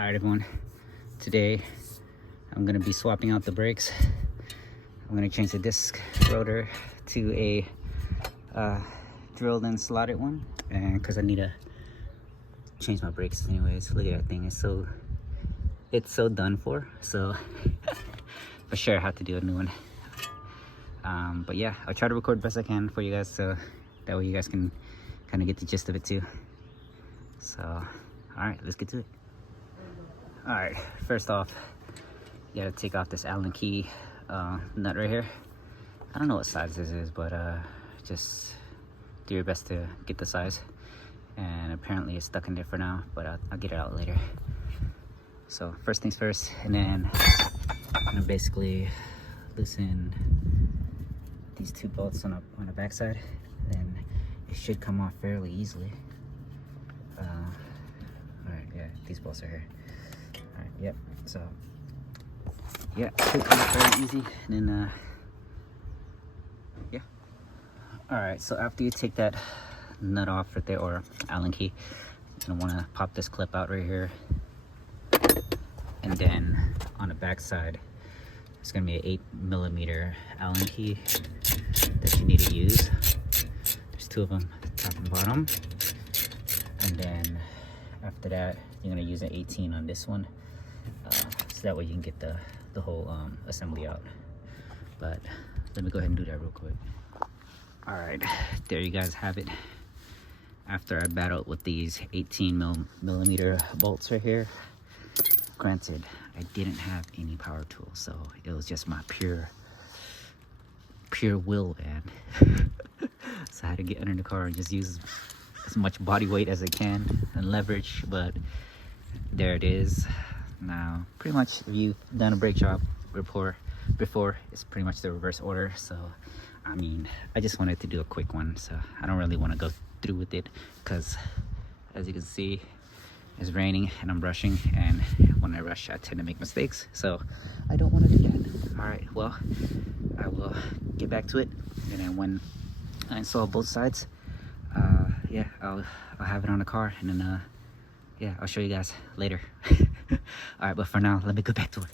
Alright everyone, today I'm going to be swapping out the brakes. I'm going to change the disc rotor to a drilled and slotted one, and because I need to change my brakes anyways. Look at that thing, it's so done for, so for sure I have to do a new one. But yeah, I'll try to record best I can for you guys, so that way you guys can kind of get the gist of it too. So alright, let's get to it. Alright, first off, you gotta take off this Allen key nut right here. I don't know what size this is, but just do your best to get the size. And apparently it's stuck in there for now, but I'll get it out later. So first things first, and then I'm gonna basically loosen these two bolts on the back side, and it should come off fairly easily. Alright, yeah, these bolts are here. Alright, yep, so yeah, it should come off very easy. And then yeah. Alright, so after you take that nut off right there, or Allen key, you're gonna want to pop this clip out right here, and then on the back side it's gonna be an 8mm Allen key that you need to use. There's two of them, the top and bottom, and then after that you're gonna use an 18 on this one, so that way you can get the whole assembly out. But let me go ahead and do that real quick. All right, there you guys have it. After I battled with these 18mm bolts right here, granted I didn't have any power tools, so it was just my pure will, man. So I had to get under the car and just use as much body weight as I can and leverage. But there it is. Now pretty much, if you've done a brake job before, it's pretty much the reverse order. So I mean, I just wanted to do a quick one, so I don't really want to go through with it, because as you can see, it's raining and I'm rushing, and when I rush I tend to make mistakes, so I don't want to do that. All right, well, I will get back to it, and then when I install both sides, yeah, I'll have it on the car, and then yeah, I'll show you guys later. All right, but for now, let me go back to work.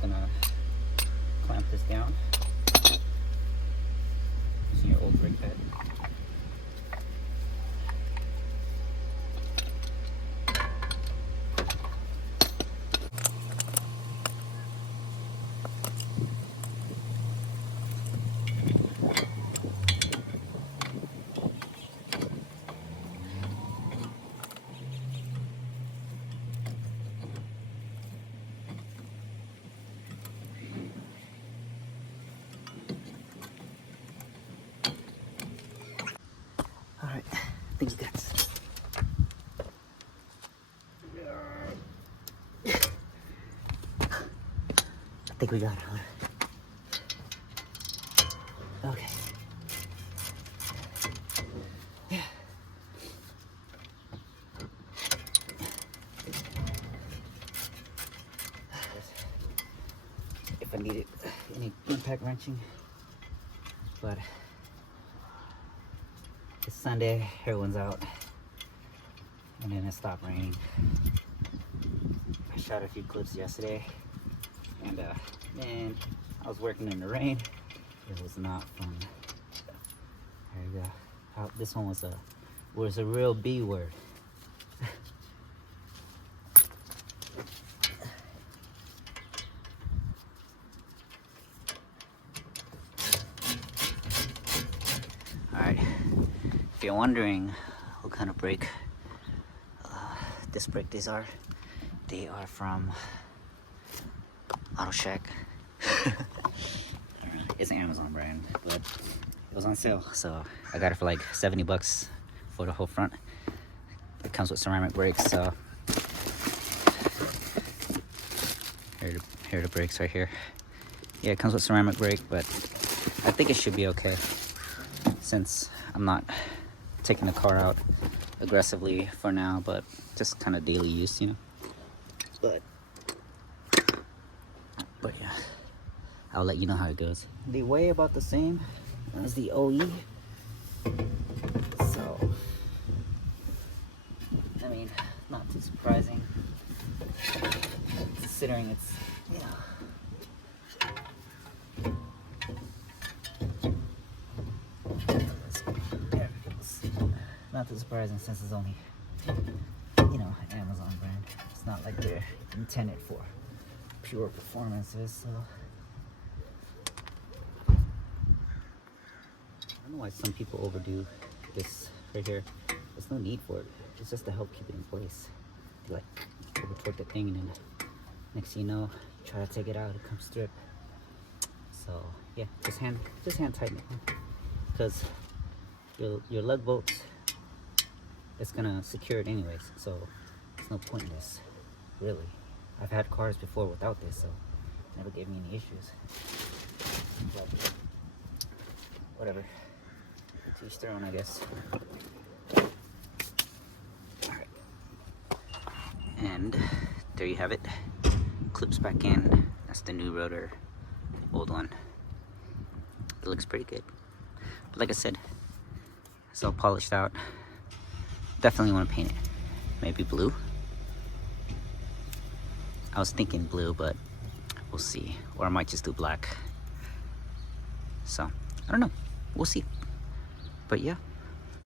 Gonna clamp this down using your old brake pad. All right, I think you guys. I think we got it. Okay. Yeah. If I needed any impact wrenching, but it's Sunday, everyone's out, and then it stopped raining. I shot a few clips yesterday, and man, I was working in the rain. It was not fun. There you go. This one was a real B word. All right, If you're wondering what kind of brake, disc brake these are, they are from Auto Shack. It's an Amazon brand, but it was on sale, so I got it for like 70 bucks for the whole front. It comes with ceramic brakes, so here are the brakes right here. Yeah, it comes with ceramic brake, but I think it should be okay since I'm not taking the car out aggressively for now, but just kind of daily use, you know. But yeah, I'll let you know how it goes. They weigh about the same as the OE, so I mean, not too surprising considering it's, you know, there it goes. Not too surprising since it's only, you know, Amazon brand. It's not like they're intended for pure performances, so I don't know why some people overdo this right here. There's no need for it. It's just to help keep it in place. You like over torque the thing, and then next thing you know, you try to take it out, it comes strip. So yeah, just hand tighten it, because your lug bolts, it's gonna secure it anyways. So there's no point in this, really. I've had cars before without this, so it never gave me any issues. But whatever, to each their own, I guess. Alright. And there you have it. Clips back in. That's the new rotor, old one. It looks pretty good. But like I said, it's all polished out. Definitely want to paint it. Maybe blue. I was thinking blue, but we'll see. Or I might just do black. So, I don't know. We'll see. But yeah.